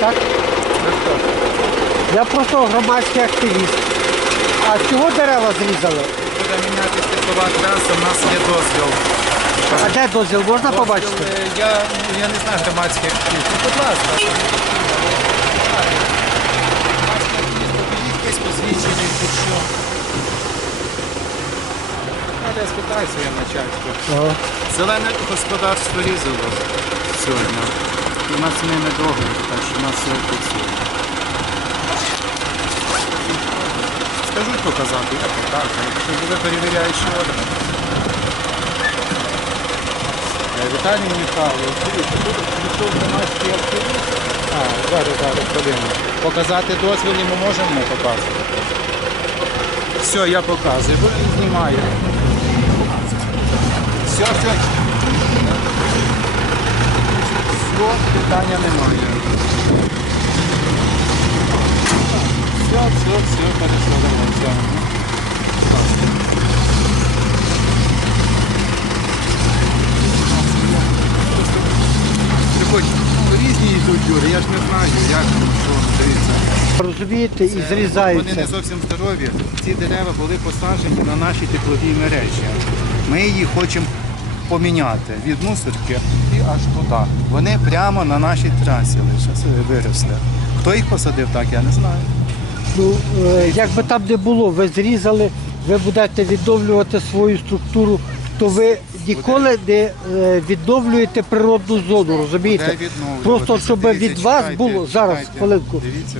так? Я просто громадський активіст. А чого дерева зрізали? Буде міняти степова траса, у нас є дозвіл. А де дозвіл можна побачити? Дозвіл, е, Я, я не знаю громадських активістів. Ну, Будь ласка. Громадський активіст, покажіть якесь посвідчення, чи що. Але я спитаю своє начальство. Ага. Зелене господарство різало сьогодні. У нас з ними договір, так що у нас все працює. Скажуть показати, я покажу. Якщо буде перевіряючий орган. Е, Віталій Михайлович, дивіться, тут прийшов громадський активіст. А, зараз, зараз, хвилину. Показати дозвіл ми можемо не показувати. Все, я показую, бо він знімає. Все, все. Все, питання немає. Все, все, все, переслали. Все. Ну, різні йдуть люди, я ж не знаю, як що, дивіться. Розумієте, і Це, Вони не зовсім здорові. Ці дерева були посаджені на нашій тепловій мережі. Ми її хочемо поміняти від мусорки і аж туди. Вони прямо на нашій трасі лише виросли. Хто їх посадив так, я не знаю. Ну, е, як би там не було, ви зрізали, ви будете відновлювати свою структуру, то ви ніколи не е, відновлюєте природну зону, розумієте? Просто щоб від вас було зараз, хвилинку. Дивіться.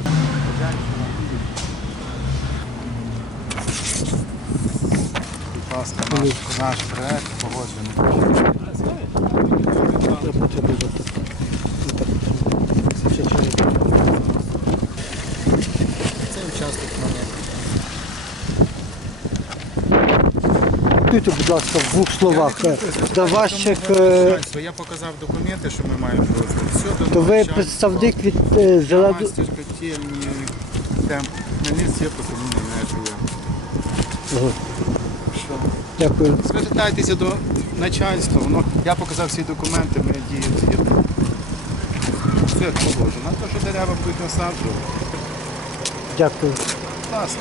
Будь ласка, наш, наш проект погоджений. Скажіть, будь ласка, в двох словах. е, До ваших, е, Я показав документи, що ми маємо дозвіл. Все, то ви представник від е. Мастер котельні, темп. Хмельницький є посадні межі. Ага, Що? Дякую. Звертайтеся до начальства. Воно, я показав всі документи, ми діємо згідно. Все як положено. А то, що дерева будуть насаджувати, Дякую. будь ласка.